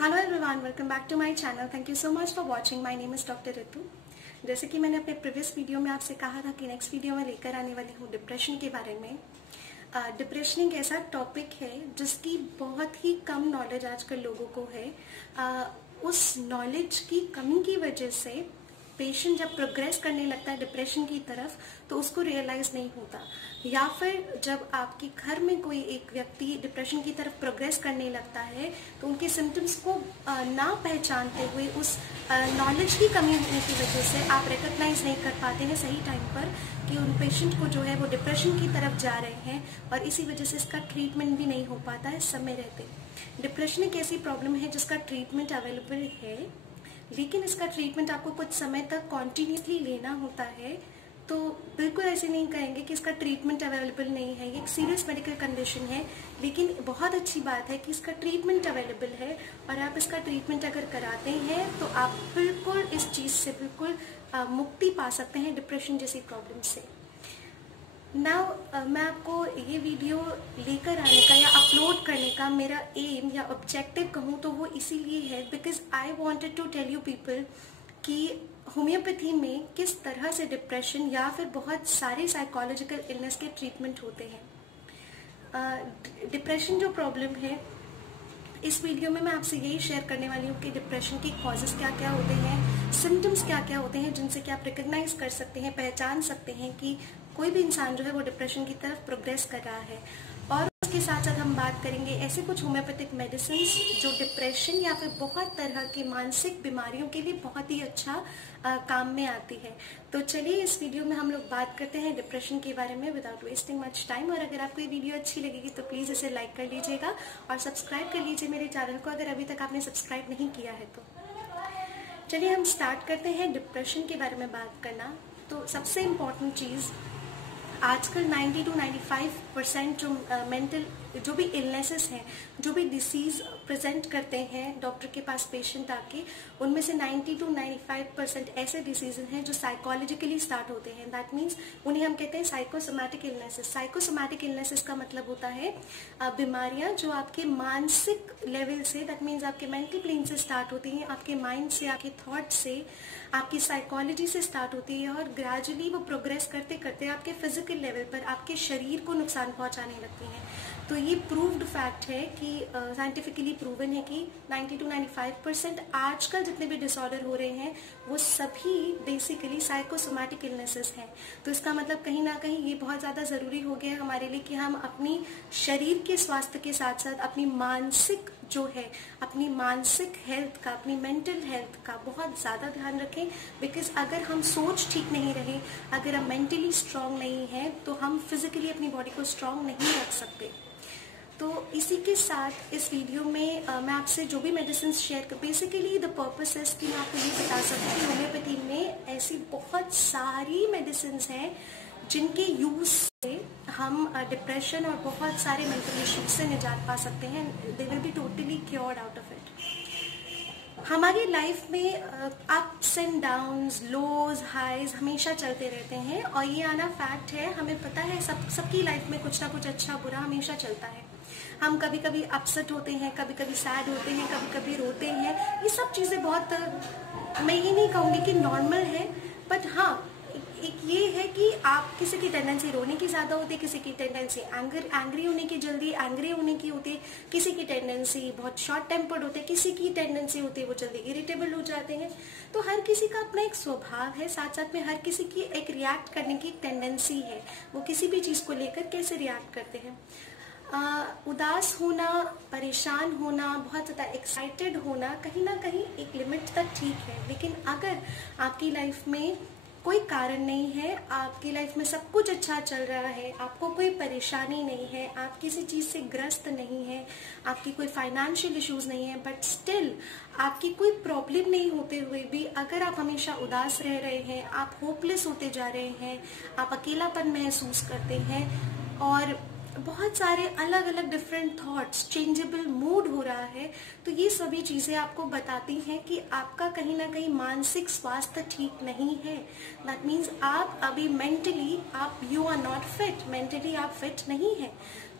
Hello everyone, welcome back to my channel. Thank you so much for watching. My name is doctor Ritu. जैसे कि मैंने अपने previous video में आपसे कहा था कि नेक्स्ट वीडियो में लेकर आने वाली हूँ डिप्रेशन के बारे में। डिप्रेशन एक ऐसा टॉपिक है जिसकी बहुत ही कम नॉलेज आजकल लोगों को है। उस नॉलेज की कमी की वजह से पेशेंट जब प्रोग्रेस करने लगता है डिप्रेशन की तरफ तो उसको रियलाइज नहीं होता, या फिर जब आपके घर में कोई एक व्यक्ति डिप्रेशन की तरफ प्रोग्रेस करने लगता है तो उनके सिम्टम्स को ना पहचानते हुए उस नॉलेज की कमी होने की वजह से आप रिकॉग्नाइज नहीं कर पाते हैं सही टाइम पर कि उन पेशेंट को जो है वो डिप्रेशन की तरफ जा रहे हैं, और इसी वजह से इसका ट्रीटमेंट भी नहीं हो पाता है समय रहते। डिप्रेशन एक ऐसी प्रॉब्लम है जिसका ट्रीटमेंट अवेलेबल है, लेकिन इसका ट्रीटमेंट आपको कुछ समय तक कॉन्टिन्यूसली लेना होता है। तो बिल्कुल ऐसे नहीं कहेंगे कि इसका ट्रीटमेंट अवेलेबल नहीं है। ये एक सीरियस मेडिकल कंडीशन है, लेकिन बहुत अच्छी बात है कि इसका ट्रीटमेंट अवेलेबल है, और आप इसका ट्रीटमेंट अगर कराते हैं तो आप बिल्कुल इस चीज़ से बिल्कुल मुक्ति पा सकते हैं, डिप्रेशन जैसी प्रॉब्लम से। नाउ मैं आपको ये वीडियो लेकर आने का या अपलोड करने का मेरा एम या ऑब्जेक्टिव कहूँ तो वो इसीलिए है because I wanted to tell you people कि होम्योपैथी में किस तरह से डिप्रेशन या फिर बहुत सारे साइकोलॉजिकल इलनेस के ट्रीटमेंट होते हैं। डिप्रेशन जो प्रॉब्लम है, इस वीडियो में मैं आपसे यही शेयर करने वाली हूँ कि डिप्रेशन के कॉजेस क्या क्या होते हैं, सिम्टम्स क्या क्या होते हैं जिनसे कि आप रिकग्नाइज कर सकते हैं, पहचान सकते हैं कि कोई भी इंसान जो है वो डिप्रेशन की तरफ प्रोग्रेस कर रहा है। और उसके साथ साथ हम बात करेंगे ऐसे कुछ होम्योपैथिक मेडिसिन जो डिप्रेशन या फिर बहुत तरह की मानसिक बीमारियों के लिए बहुत ही अच्छा काम में आती है। तो चलिए इस वीडियो में हम लोग बात करते हैं डिप्रेशन के बारे में विदाउट वेस्टिंग मच टाइम। और अगर आपको ये वीडियो अच्छी लगेगी तो प्लीज़ इसे लाइक कर लीजिएगा और सब्सक्राइब कर लीजिए मेरे चैनल को अगर अभी तक आपने सब्सक्राइब नहीं किया है तो। चलिए हम स्टार्ट करते हैं डिप्रेशन के बारे में बात करना। तो सबसे इम्पोर्टेंट चीज़, आजकल 90 to 95% जो मेंटल जो भी इलनेसेस हैं, जो भी डिसीज़ प्रेजेंट करते हैं डॉक्टर के पास पेशेंट आके, उनमें से 90 to 95% ऐसे डिसीज़ हैं जो साइकोलॉजिकली स्टार्ट होते हैं। दैट मीन्स उन्हें हम कहते हैं साइकोसोमैटिक इलनेसेस। साइकोसोमैटिक इलनेसेस का मतलब होता है बीमारियां जो आपके मानसिक लेवल से, दैट मीन्स आपके मेंटल प्लेन से स्टार्ट होती हैं, आपके माइंड से, आपके थॉट से, आपकी साइकोलॉजी से स्टार्ट होती है और ग्रेजुअली वो प्रोग्रेस करते करते आपके फिजिकल लेवल पर आपके शरीर को नुकसान पहुंचाने लगती हैं। तो ये प्रूव्ड फैक्ट है कि साइंटिफिकली प्रूवन है कि 90 to 95% आजकल जितने भी डिसऑर्डर हो रहे हैं वो सभी बेसिकली साइकोसोमैटिक इलनेसेस हैं। तो इसका मतलब कहीं ना कहीं ये बहुत ज़्यादा ज़रूरी हो गया है हमारे लिए कि हम अपनी शरीर के स्वास्थ्य के साथ साथ अपनी मानसिक जो है, अपनी मानसिक हेल्थ का, अपनी मेंटल हेल्थ का बहुत ज़्यादा ध्यान रखें। बिकॉज अगर हम सोच ठीक नहीं रहे, अगर हम मेंटली स्ट्रांग नहीं हैं तो हम फिजिकली अपनी बॉडी को स्ट्रांग नहीं रख सकते। तो इसी के साथ इस वीडियो में मैं आपसे जो भी मेडिसिन शेयर कर, बेसिकली द पर्पस है कि मैं आपको ये बता सकती हूँ होम्योपैथी में ऐसी बहुत सारी मेडिसिन हैं जिनके यूज से हम डिप्रेशन और बहुत सारे मेंटल इश्यूज से निजात पा सकते हैं। They will be totally cured out of it. हमारी लाइफ में ups and downs, lows, highs हमेशा चलते रहते हैं, और ये आना फैक्ट है। हमें पता है सबकी लाइफ में कुछ ना कुछ अच्छा बुरा हमेशा चलता है। हम कभी कभी अपसेट होते हैं, कभी कभी सैड होते हैं, कभी कभी रोते हैं। ये सब चीज़ें बहुत, मैं ये नहीं कहूँगी कि नॉर्मल है, बट हाँ एक ये है कि आप किसी की टेंडेंसी रोने की ज़्यादा होती है, किसी की टेंडेंसी एंग्री होने की, जल्दी एंग्री होने की होती है, किसी की टेंडेंसी बहुत शॉर्ट टेम्पर्ड होते हैं, किसी की टेंडेंसी होती है वो जल्दी इरिटेबल हो जाते हैं। तो हर किसी का अपना एक स्वभाव है, साथ साथ में हर किसी की एक रिएक्ट करने की एक टेंडेंसी है, वो किसी भी चीज़ को लेकर कैसे रिएक्ट करते हैं। उदास होना, परेशान होना, बहुत ज़्यादा एक्साइटेड होना कहीं ना कहीं एक लिमिट तक ठीक है, लेकिन अगर आपकी लाइफ में कोई कारण नहीं है, आपकी लाइफ में सब कुछ अच्छा चल रहा है, आपको कोई परेशानी नहीं है, आप किसी चीज़ से ग्रस्त नहीं है, आपकी कोई फाइनेंशियल इश्यूज नहीं है, बट स्टिल आपकी कोई प्रॉब्लम नहीं होते हुए भी अगर आप हमेशा उदास रह रहे हैं, आप होपलेस होते जा रहे हैं, आप अकेलापन महसूस करते हैं और बहुत सारे अलग अलग डिफरेंट थॉट्स, चेंजेबल मूड हो रहा है, तो ये सभी चीज़ें आपको बताती हैं कि आपका कहीं ना कहीं मानसिक स्वास्थ्य ठीक नहीं है। दैट मीन्स आप अभी मेंटली, आप you are not fit, mentally आप फिट नहीं है।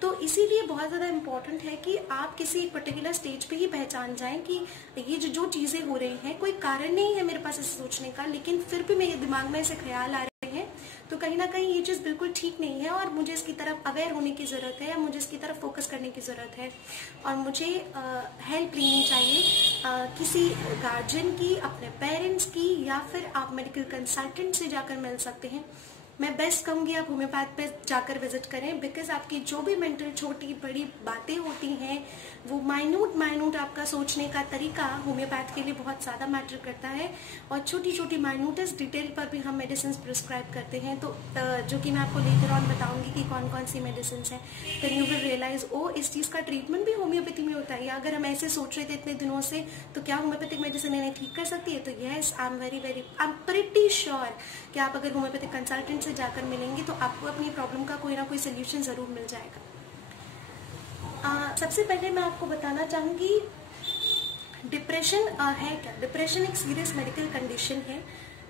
तो इसीलिए बहुत ज़्यादा इम्पोर्टेंट है कि आप किसी एक पर्टिकुलर स्टेज पे ही पहचान जाएं कि ये जो चीज़ें हो रही हैं, कोई कारण नहीं है मेरे पास ऐसे सोचने का, लेकिन फिर भी मेरे दिमाग में ऐसे ख्याल आ रहे हैं, तो कहीं ना कहीं ये चीज़ बिल्कुल ठीक नहीं है और मुझे इसकी तरफ अवेयर होने की ज़रूरत है, या मुझे इसकी तरफ फोकस करने की ज़रूरत है और मुझे हेल्प लेनी चाहिए किसी गार्जियन की, अपने पेरेंट्स की, या फिर आप मेडिकल कंसल्टेंट से जाकर मिल सकते हैं। मैं बेस्ट कहूँगी आप होम्योपैथ पे जाकर विजिट करें, बिकॉज आपकी जो भी मेंटल छोटी बड़ी बातें होती हैं वो माइन्यूट आपका सोचने का तरीका होम्योपैथ के लिए बहुत ज़्यादा मैटर करता है, और छोटी छोटी माइन्यूटेस्ट डिटेल पर भी हम मेडिसिन प्रिस्क्राइब करते हैं, तो जो कि मैं आपको लेटर ऑन बताऊंगी कि कौन कौन सी मेडिसिन हैं। देन यू विल रियलाइज ओ इस चीज़ का ट्रीटमेंट भी होम्योपैथी में होता है, या अगर हम ऐसे सोच रहे थे इतने दिनों से तो क्या होम्योपैथिक मेडिसिन इन्हें ठीक कर सकती है। तो yes, I am pretty sure कि आप अगर होम्योपैथिक कंसल्टेंट से जाकर मिलेंगे तो आपको अपनी प्रॉब्लम का कोई ना कोई सोल्यूशन जरूर मिल जाएगा। सबसे पहले मैं आपको बताना चाहूंगी डिप्रेशन है क्या। डिप्रेशन एक सीरियस मेडिकल कंडीशन है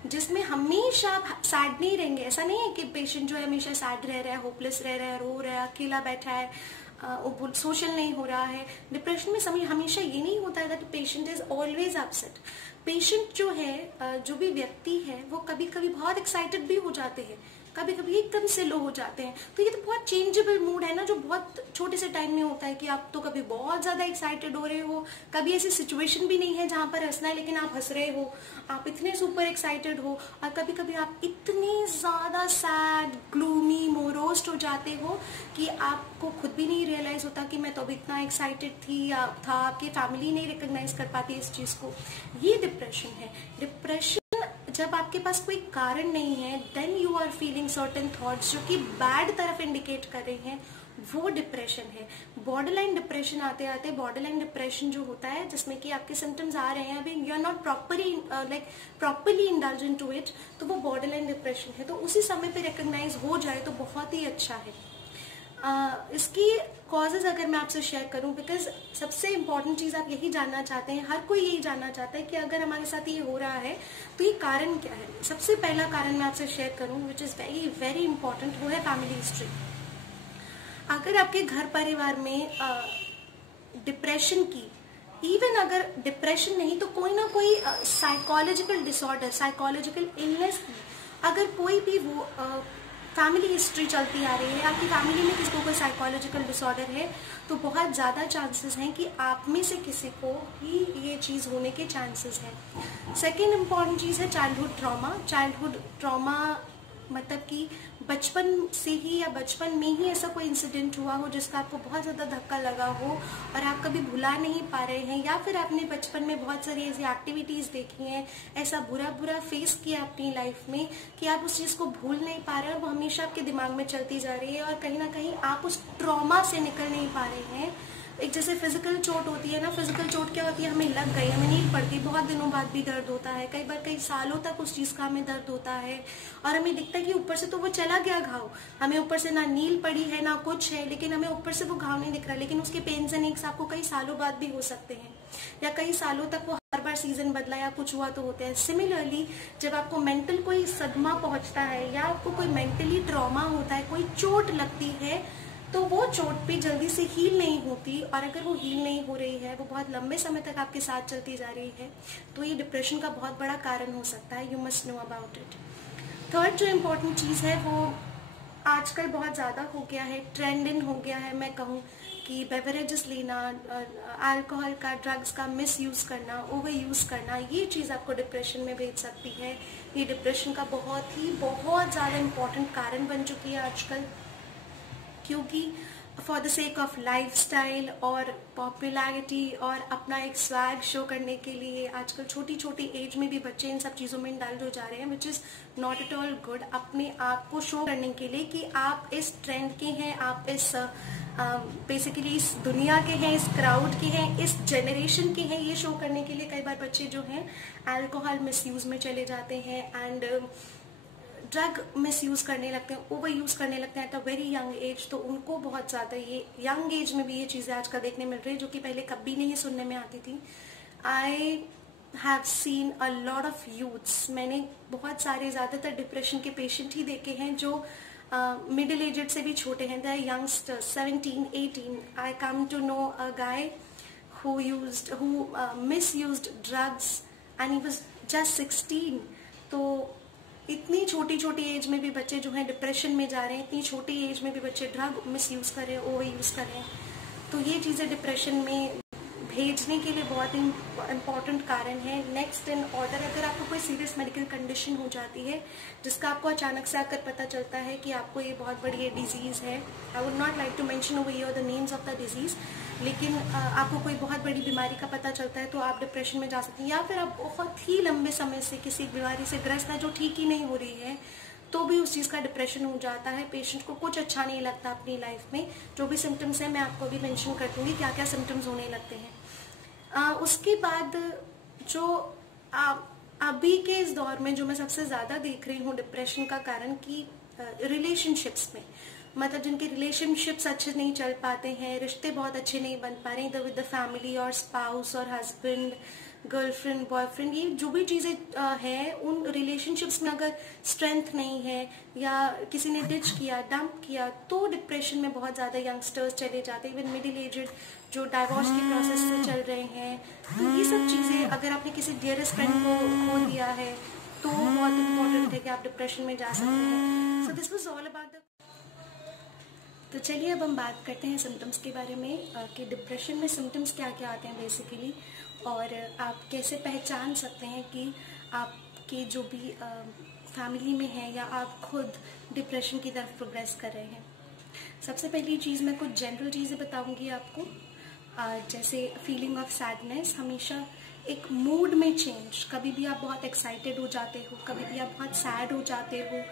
जिसमें हमेशा आप सैड नहीं रहेंगे। ऐसा नहीं है कि पेशेंट जो है हमेशा सैड रह रहा है, होपलेस रह रहा है, रो रहा है, अकेला बैठा है, सोशल नहीं हो रहा है। डिप्रेशन में हमेशा ये नहीं होता है that patient is always upset. Patient जो है, जो भी व्यक्ति है, वो कभी कभी बहुत एक्साइटेड भी हो जाते हैं, कभी कभी एकदम से लो हो जाते हैं। तो ये तो बहुत चेंजेबल मूड है ना, जो बहुत छोटे से टाइम में होता है कि आप तो कभी बहुत ज्यादा एक्साइटेड हो रहे हो, कभी ऐसी सिचुएशन भी नहीं है जहां पर हंसना है लेकिन आप हंस रहे हो, आप इतने सुपर एक्साइटेड हो, और कभी कभी आप इतने ज्यादा सैड, ग्लूमी, मोरोस्ट हो जाते हो कि आपको खुद भी नहीं रियलाइज होता कि मैं तो अभी इतना एक्साइटेड थी या था। आपकी फैमिली नहीं रिकॉग्नाइज कर पाती इस चीज को। ये डिप्रेशन है। डिप्रेशन जब आपके पास कोई कारण नहीं है, then you are feeling certain thoughts जो कि बैड तरफ इंडिकेट कर रही हैं, वो डिप्रेशन है। बॉर्डरलाइन डिप्रेशन आते आते बॉर्डरलाइन डिप्रेशन जो होता है जिसमें कि आपके सिम्टम्स आ रहे हैं, अभी you are not properly indulge into it, तो वो बॉर्डरलाइन डिप्रेशन है। तो उसी समय पे रिकॉग्नाइज हो जाए तो बहुत ही अच्छा है। इसकी कॉजेज अगर मैं आपसे शेयर करूं, बिकॉज सबसे इंपॉर्टेंट चीज आप यही जानना चाहते हैं, हर कोई यही जानना चाहता है कि अगर हमारे साथ ये हो रहा है तो ये कारण क्या है। सबसे पहला कारण मैं आपसे शेयर करूं which is very very important, वो है फैमिली हिस्ट्री। अगर आपके घर परिवार में डिप्रेशन की, इवन अगर डिप्रेशन नहीं तो कोई ना कोई साइकोलॉजिकल डिसऑर्डर, साइकोलॉजिकल इलनेस की अगर कोई भी वो फैमिली हिस्ट्री चलती आ रही है, आपकी फैमिली में किसी को कोई साइकोलॉजिकल डिसऑर्डर है, तो बहुत ज़्यादा चांसेस हैं कि आप में से किसी को ही ये चीज़ होने के चांसेस हैं। सेकेंड इम्पॉर्टेंट चीज़ है चाइल्डहुड ट्रॉमा। चाइल्डहुड ट्रॉमा मतलब कि बचपन से ही या बचपन में ही ऐसा कोई इंसिडेंट हुआ हो जिसका आपको बहुत ज़्यादा धक्का लगा हो और आप कभी भुला नहीं पा रहे हैं, या फिर आपने बचपन में बहुत सारी ऐसी एक्टिविटीज़ देखी हैं, ऐसा बुरा फेस किया अपनी लाइफ में कि आप उस चीज़ को भूल नहीं पा रहे हैं, वो हमेशा आपके दिमाग में चलती जा रही है और कहीं ना कहीं आप उस ट्रॉमा से निकल नहीं पा रहे हैं। एक जैसे फिजिकल चोट होती है ना, फिजिकल चोट क्या होती है, हमें लग गई, हमें नींद पड़ती, बहुत दिनों बाद भी दर्द होता है, कई बार कई सालों तक उस चीज़ का हमें दर्द होता है और हमें दिखता है कि ऊपर से तो वो चला गया घाव, हमें ऊपर से ना नील पड़ी है ना कुछ है, लेकिन हमें ऊपर से वो घाव नहीं दिख रहा, लेकिन उसके पेन्स एंड एक्स आपको कई सालों बाद भी हो सकते हैं, या कई सालों तक वो हर बार सीजन बदला या कुछ हुआ तो होते हैं। सिमिलरली जब आपको मेंटल कोई सदमा पहुंचता है या आपको कोई मेंटली ट्रॉमा होता है, कोई चोट लगती है, तो वो चोट भी जल्दी से हील नहीं होती, और अगर वो हील नहीं हो रही है, वो बहुत लंबे समय तक आपके साथ चलती जा रही है, तो ये डिप्रेशन का बहुत बड़ा कारण हो सकता है। You must know about it. Third जो इम्पोर्टेंट चीज़ है वो आजकल बहुत ज़्यादा हो गया है, ट्रेंडिंग हो गया है, मैं कहूँ कि बेवरेजेस लेना, अल्कोहल का, ड्रग्स का मिस यूज़ करना, ओवर यूज़ करना, ये चीज़ आपको डिप्रेशन में भेज सकती है। ये डिप्रेशन का बहुत ज़्यादा इम्पोर्टेंट कारण बन चुकी है आजकल, क्योंकि for the sake of lifestyle और पॉपुलैरिटी और अपना एक स्वैग शो करने के लिए आजकल छोटी छोटी एज में भी बच्चे इन सब चीज़ों में इंडल्ज हो जा रहे हैं, which is not at all good. अपने आप को शो करने के लिए कि आप इस ट्रेंड के हैं, आप इस बेसिकली इस दुनिया के हैं, इस क्राउड के हैं, इस जनरेशन के हैं, ये शो करने के लिए कई बार बच्चे जो हैं अल्कोहल मिसयूज में चले जाते हैं एंड ड्रग मिस यूज़ करने लगते हैं, ओवर यूज़ करने लगते हैं at a very young age. तो उनको बहुत ज़्यादा ये यंग एज में भी ये चीज़ें आजकल देखने मिल रही है जो कि पहले कभी नहीं सुनने में आती थी। I have seen a lot of youths, मैंने बहुत सारे ज़्यादातर डिप्रेशन के पेशेंट ही देखे हैं जो मिडिल एजेड से भी छोटे हैं, the youngsters 17, 18. I come to know a guy who misused drugs and he was just 16. तो इतनी छोटी छोटी एज में भी बच्चे जो हैं डिप्रेशन में जा रहे हैं, इतनी छोटी एज में भी बच्चे ड्रग मिस यूज़ कर रहे हैं, ओवर यूज़ कर रहे हैं. तो ये चीज़ें डिप्रेशन में भेजने के लिए बहुत इम्पॉर्टेंट कारण है. नेक्स्ट इन ऑर्डर, अगर आपको कोई सीरियस मेडिकल कंडीशन हो जाती है जिसका आपको अचानक से आकर पता चलता है कि आपको ये बहुत बड़ी डिजीज़ है. I would not like to mention over here the names of the disease, लेकिन आपको कोई बहुत बड़ी बीमारी का पता चलता है तो आप डिप्रेशन में जा सकते हैं. या फिर आप बहुत ही लंबे समय से किसी बीमारी से ग्रस्त है जो ठीक ही नहीं हो रही है, तो भी उस चीज़ का डिप्रेशन हो जाता है. पेशेंट को कुछ अच्छा नहीं लगता अपनी लाइफ में. जो भी सिम्टम्स हैं मैं आपको भी मेंशन कर दूंगी क्या क्या सिम्टम्स होने लगते हैं. उसके बाद जो अभी के इस दौर में जो मैं सबसे ज़्यादा देख रही हूँ डिप्रेशन का कारण कि रिलेशनशिप्स में, मतलब जिनके रिलेशनशिप्स अच्छे नहीं चल पाते हैं, रिश्ते बहुत अच्छे नहीं बन पा रहे हैं विद द फैमिली और स्पाउस और हस्बैंड, गर्लफ्रेंड, बॉयफ्रेंड, ये जो भी चीज़ें हैं उन रिलेशनशिप्स में अगर स्ट्रेंथ नहीं है या किसी ने डिच किया, डंप किया, तो डिप्रेशन में बहुत ज़्यादा यंगस्टर्स चले जाते हैं. इवन मिडिल एजेड जो डाइवोर्स के प्रोसेस से चल रहे हैं. तो ये सब चीज़ें, अगर आपने किसी डियरेस्ट फ्रेंड को खो दिया है तो बहुत इम्पोर्टेंट है कि आप डिप्रेशन में जा सकते हैं. So this was all about the. तो चलिए अब हम बात करते हैं सिम्टम्स के बारे में कि डिप्रेशन में सिम्टम्स क्या क्या आते हैं बेसिकली, और आप कैसे पहचान सकते हैं कि आपके जो भी फैमिली में है या आप खुद डिप्रेशन की तरफ प्रोग्रेस कर रहे हैं. सबसे पहली चीज़, मैं कुछ जनरल चीज़ें बताऊंगी आपको, जैसे फीलिंग ऑफ सैडनेस, हमेशा एक मूड में चेंज. कभी भी आप बहुत एक्साइटेड हो जाते हो, कभी भी आप बहुत सैड हो जाते हो,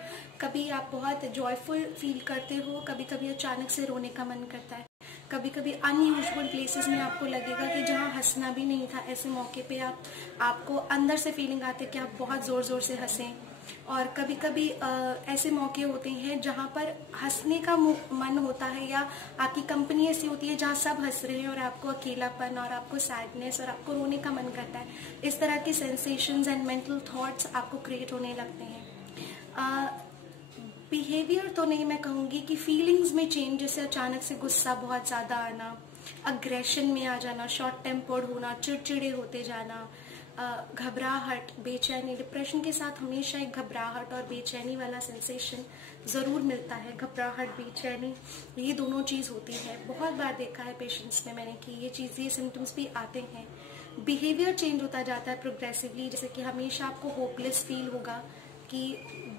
कभी आप बहुत जॉयफुल फील करते हो, कभी कभी अचानक से रोने का मन करता है, कभी कभी अनयूजुअल प्लेसेस में आपको लगेगा कि जहाँ हंसना भी नहीं था, ऐसे मौके पे आपको अंदर से फीलिंग आती है कि आप बहुत ज़ोर ज़ोर से हंसें. और कभी कभी ऐसे मौके होते हैं जहाँ पर हंसने का मन होता है या आपकी कंपनी ऐसी होती है जहाँ सब हंस रहे हैं और आपको अकेलापन और आपको सैडनेस और आपको रोने का मन करता है. इस तरह के सेंसेशंस एंड मेंटल थॉट्स आपको क्रिएट होने लगते हैं. बिहेवियर तो नहीं, मैं कहूँगी कि फीलिंग्स में चेंज, जैसे अचानक से गुस्सा बहुत ज़्यादा आना, अग्रेशन में आ जाना, शॉर्ट टेम्पर्ड होना, चिड़चिड़े होते जाना, घबराहट, बेचैनी. डिप्रेशन के साथ हमेशा एक घबराहट और बेचैनी वाला सेंसेशन ज़रूर मिलता है. घबराहट, बेचैनी, ये दोनों चीज़ होती है. बहुत बार देखा है पेशेंट्स में मैंने कि ये सिम्टम्स भी आते हैं. बिहेवियर चेंज होता जाता है प्रोग्रेसिवली, जैसे कि हमेशा आपको होपलेस फील होगा कि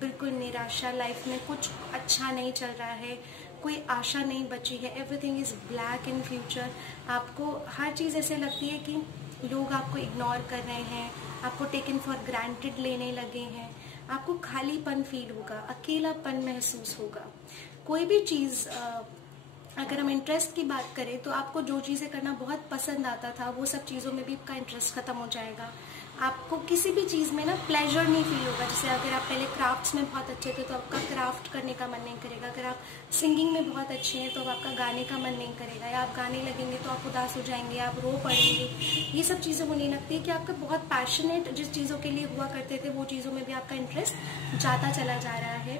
बिल्कुल निराशा, लाइफ में कुछ अच्छा नहीं चल रहा है, कोई आशा नहीं बची है, everything is black in future. आपको हर चीज़ ऐसे लगती है कि लोग आपको इग्नोर कर रहे हैं, आपको टेकन फॉर ग्रांटेड लेने लगे हैं, आपको खालीपन फील होगा, अकेलापन महसूस होगा. कोई भी चीज़, अगर हम इंटरेस्ट की बात करें तो आपको जो चीज़ें करना बहुत पसंद आता था वो सब चीज़ों में भी आपका इंटरेस्ट खत्म हो जाएगा. आपको किसी भी चीज़ में ना प्लेजर नहीं फील होगा. जैसे अगर आप पहले क्राफ्ट्स में बहुत अच्छे थे तो आपका क्राफ्ट करने का मन नहीं करेगा. अगर आप सिंगिंग में बहुत अच्छे हैं तो अब आपका गाने का मन नहीं करेगा, या आप गाने लगेंगे तो आप उदास हो जाएंगे, आप रो पड़ेंगे. ये सब चीज़ें होने लगती है कि आपका बहुत पैशनेट जिस चीज़ों के लिए हुआ करते थे वो चीज़ों में भी आपका इंटरेस्ट जाता चला जा रहा है.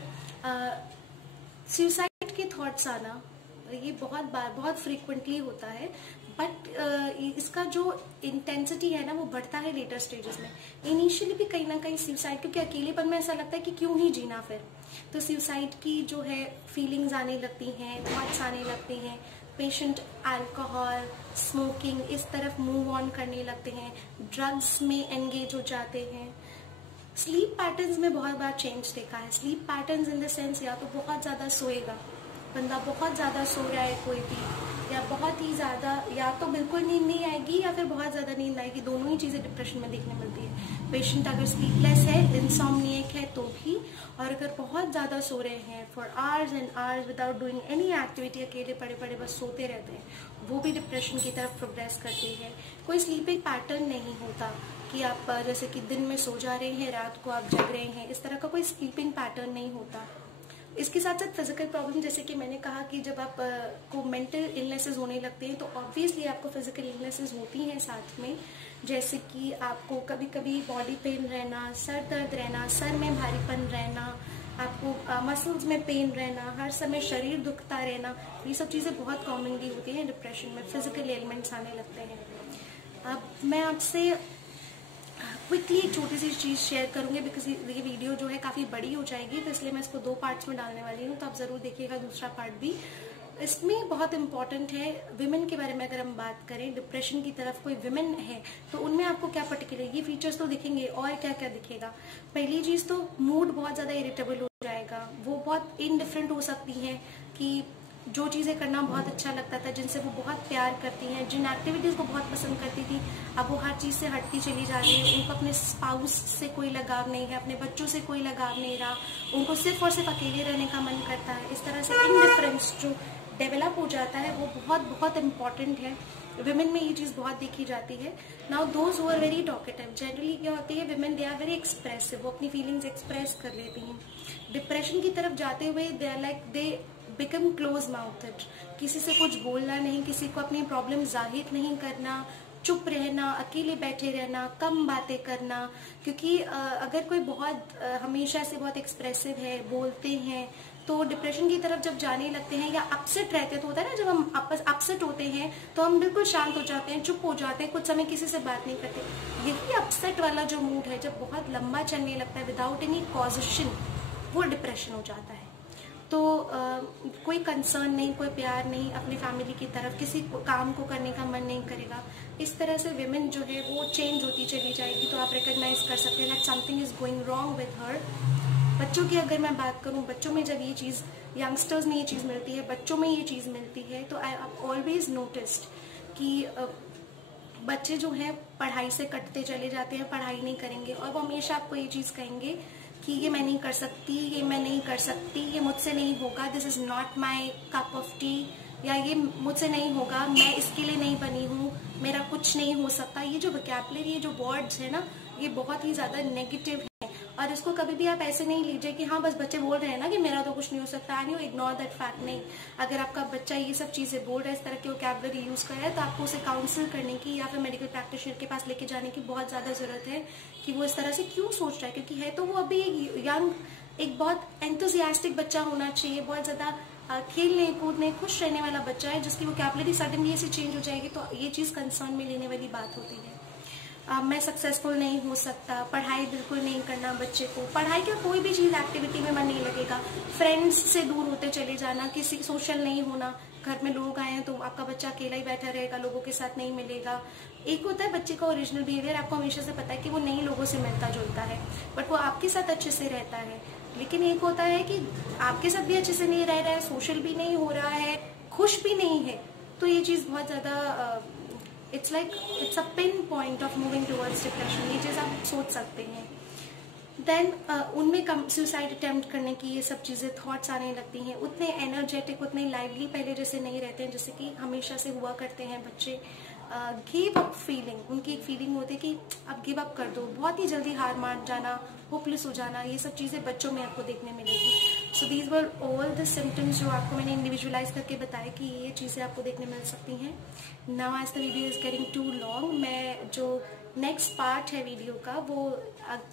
सुसाइड के थॉट्स आना, ये बहुत फ्रीक्वेंटली होता है, बट इसका जो इंटेंसिटी है ना वो बढ़ता है लेटर स्टेजेस में. इनिशियली भी कहीं ना कहीं सुसाइड, क्योंकि अकेलेपन में ऐसा लगता है कि क्यों ही जीना फिर, तो सुसाइड की जो है फीलिंग्स आने लगती हैं, थॉट्स आने लगते हैं. पेशेंट अल्कोहल, स्मोकिंग, इस तरफ मूव ऑन करने लगते हैं, ड्रग्स में एंगेज हो जाते हैं. स्लीप पैटर्न्स में बहुत बार चेंज देखा है. Sleep patterns in the sense, या तो बहुत ज़्यादा सोएगा बंदा, बहुत ज़्यादा सो रहा है कोई भी, या बहुत ही ज़्यादा, या तो बिल्कुल नींद नहीं आएगी या फिर बहुत ज़्यादा नींद आएगी. दोनों ही चीज़ें डिप्रेशन में देखने मिलती है. पेशेंट अगर स्लीपलेस है, इंसोम्निएक है तो भी, और अगर बहुत ज़्यादा सो रहे हैं for hours and hours without doing any activity, अकेले पड़े पड़े बस सोते रहते हैं, वो भी डिप्रेशन की तरफ प्रोग्रेस करती है. कोई स्लीपिंग पैटर्न नहीं होता कि आप जैसे कि दिन में सो जा रहे हैं, रात को आप जग रहे हैं, इस तरह का कोई स्लीपिंग पैटर्न नहीं होता. इसके साथ साथ फिजिकल प्रॉब्लम, जैसे कि मैंने कहा कि जब आप को मेंटल इलनेसेस होने लगते हैं तो ऑब्वियसली आपको फिजिकल इलनेसेस होती हैं साथ में. जैसे कि आपको कभी कभी बॉडी पेन रहना, सर दर्द रहना, सर में भारीपन रहना, आपको मसल्स में पेन रहना, हर समय शरीर दुखता रहना, ये सब चीज़ें बहुत कॉमनली होती हैं डिप्रेशन में। फिजिकल एलिमेंट्स आने लगते हैं। अब मैं आपसे क्विकली एक छोटी सी चीज़ शेयर करूंगी, बिकॉज ये वीडियो जो है काफ़ी बड़ी हो जाएगी, तो इसलिए मैं इसको 2 पार्ट्स में डालने वाली हूँ, तो आप ज़रूर देखिएगा दूसरा पार्ट भी। इसमें बहुत इंपॉर्टेंट है विमेन के बारे में। अगर हम बात करें डिप्रेशन की तरफ कोई विमेन है तो उनमें आपको क्या पर्टिकुलर ये फीचर्स तो दिखेंगे, और क्या क्या दिखेगा। पहली चीज़ तो मूड बहुत ज़्यादा इरिटेबल हो जाएगा, वो बहुत इनडिफरेंट हो सकती हैं कि जो चीज़ें करना बहुत अच्छा लगता था, जिनसे वो बहुत प्यार करती हैं, जिन एक्टिविटीज़ को बहुत पसंद करती थी, अब वो हर चीज़ से हटती चली जा रही है। उनको अपने स्पाउस से कोई लगाव नहीं है, अपने बच्चों से कोई लगाव नहीं रहा, उनको सिर्फ और सिर्फ अकेले रहने का मन करता है। इस तरह से इनडिफरेंस जो डेवलप हो जाता है वो बहुत बहुत इंपॉर्टेंट है। विमेन में ये चीज़ बहुत देखी जाती है। Now those who are very talkative, generally क्या होती है, women they are very expressive, वो अपनी फीलिंग्स एक्सप्रेस कर लेती हैं। डिप्रेशन की तरफ जाते हुए they are like they become close mouthed, किसी से कुछ बोलना नहीं, किसी को अपनी प्रॉब्लम जाहिर नहीं करना, चुप रहना, अकेले बैठे रहना, कम बातें करना। क्योंकि अगर कोई बहुत हमेशा से बहुत एक्सप्रेसिव है, बोलते हैं, तो डिप्रेशन की तरफ जब जाने लगते हैं या अपसेट रहते हैं, तो होता है ना जब हम अपसेट होते हैं तो हम बिल्कुल शांत हो जाते हैं, चुप हो जाते हैं, कुछ समय किसी से बात नहीं करते। यही अपसेट वाला जो मूड है जब बहुत लंबा चलने लगता है विदाउट एनी कॉजेशन, वो डिप्रेशन हो जाता है। तो कोई कंसर्न नहीं, कोई प्यार नहीं अपनी फैमिली की तरफ, किसी काम को करने का मन नहीं करेगा। इस तरह से विमेन जो है वो चेंज होती चली जाएगी। तो आप रिकॉग्नाइज कर सकते हैं that something is going wrong with her. बच्चों की अगर मैं बात करूं, बच्चों में जब ये चीज़, यंगस्टर्स में ये चीज़ मिलती है, बच्चों में ये चीज़ मिलती है, तो आई ऑलवेज नोटिस्ड कि बच्चे जो हैं पढ़ाई से कटते चले जाते हैं, पढ़ाई नहीं करेंगे, और वो हमेशा आपको ये चीज़ कहेंगे कि ये मैं नहीं कर सकती, ये मैं नहीं कर सकती, ये मुझसे नहीं होगा, this is not my cup of T, या ये मुझसे नहीं होगा, मैं इसके लिए नहीं बनी हूँ, मेरा कुछ नहीं हो सकता। ये जो वोकैबुलरी, ये जो वर्ड्स है ना, ये बहुत ही ज़्यादा नेगेटिव है। और इसको कभी भी आप ऐसे नहीं लीजिए कि हाँ बस बच्चे बोल रहे हैं ना कि मेरा तो कुछ नहीं हो सकता, and you ignore that fact. नहीं, अगर आपका बच्चा ये सब चीज़ें बोल रहा है, इस तरह की वोकैबुलरी यूज़ कर रहा है, तो आपको उसे काउंसिल करने की या फिर मेडिकल प्रैक्टिशनर के पास लेके जाने की बहुत ज़्यादा ज़रूरत है कि वो इस तरह से क्यों सोच रहा है। क्योंकि है तो वो अभी एक यंग, एक बहुत एंथुजियास्टिक बच्चा होना चाहिए, बहुत ज़्यादा खेलने कूदने खुश रहने वाला बच्चा है, जिसकी वोकैबुलरी सडनली ऐसे चेंज हो जाएगी, तो ये चीज़ कंसर्न में लेने वाली बात होती है। मैं सक्सेसफुल नहीं हो सकता, पढ़ाई बिल्कुल नहीं करना, बच्चे को पढ़ाई का कोई भी चीज़ एक्टिविटी में मन नहीं लगेगा, फ्रेंड्स से दूर होते चले जाना, किसी सोशल नहीं होना, घर में लोग आए हैं तो आपका बच्चा अकेला ही बैठा रहेगा, लोगों के साथ नहीं मिलेगा। एक होता है बच्चे का ओरिजिनल बिहेवियर, आपको हमेशा से पता है कि वो नई लोगों से मिलता जुलता है, बट वो आपके साथ अच्छे से रहता है। लेकिन एक होता है कि आपके साथ भी अच्छे से नहीं रह रहा है, सोशल भी नहीं हो रहा है, खुश भी नहीं है, तो ये चीज़ बहुत ज़्यादा it's a pin point of moving towards depression. ये चीज़ आप सोच सकते हैं। देन उनमें सुसाइड अटेम्प्ट करने की ये सब चीज़ें थॉट्स आने लगती हैं। उतने एनर्जेटिक, उतने लाइवली पहले जैसे नहीं रहते हैं, जैसे कि हमेशा से हुआ करते हैं बच्चे। गिव अप फीलिंग, उनकी एक फीलिंग होती है कि अब गिव अप कर दो, बहुत ही जल्दी हार मान जाना, होपलेस हो जाना, ये सब चीज़ें बच्चों में आपको देखने मिलेगी। So these were all the symptoms जो आपको मैंने इंडिविजुअलाइज करके बताया कि ये चीज़ें आपको देखने मिल सकती हैं। Now as the video is getting too long, मैं जो नेक्स्ट पार्ट है वीडियो का वो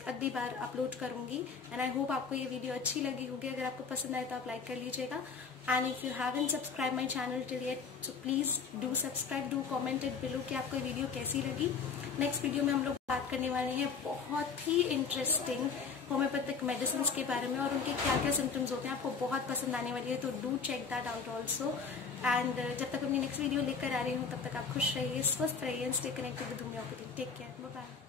अगली बार अपलोड करूंगी, एंड आई होप आपको ये वीडियो अच्छी लगी होगी। अगर आपको पसंद आए तो आप लाइक कर लीजिएगा, and if you haven't subscribe my channel till yet, so please do subscribe, do comment it below कि आपको ये वीडियो कैसी लगी। नेक्स्ट वीडियो में हम लोग बात करने वाले हैं बहुत ही इंटरेस्टिंग होम्योपैथिक मेडिसिन के बारे में, और उनके क्या क्या सिम्टम्स होते हैं, आपको बहुत पसंद आने वाली है, तो do check that out also. And जब तक अपनी नेक्स्ट वीडियो लेकर आ रही हूँ, तब तक आप खुश रहिए, स्वस्थ रहिए, stay connected with homeopathy. Take care, bye bye.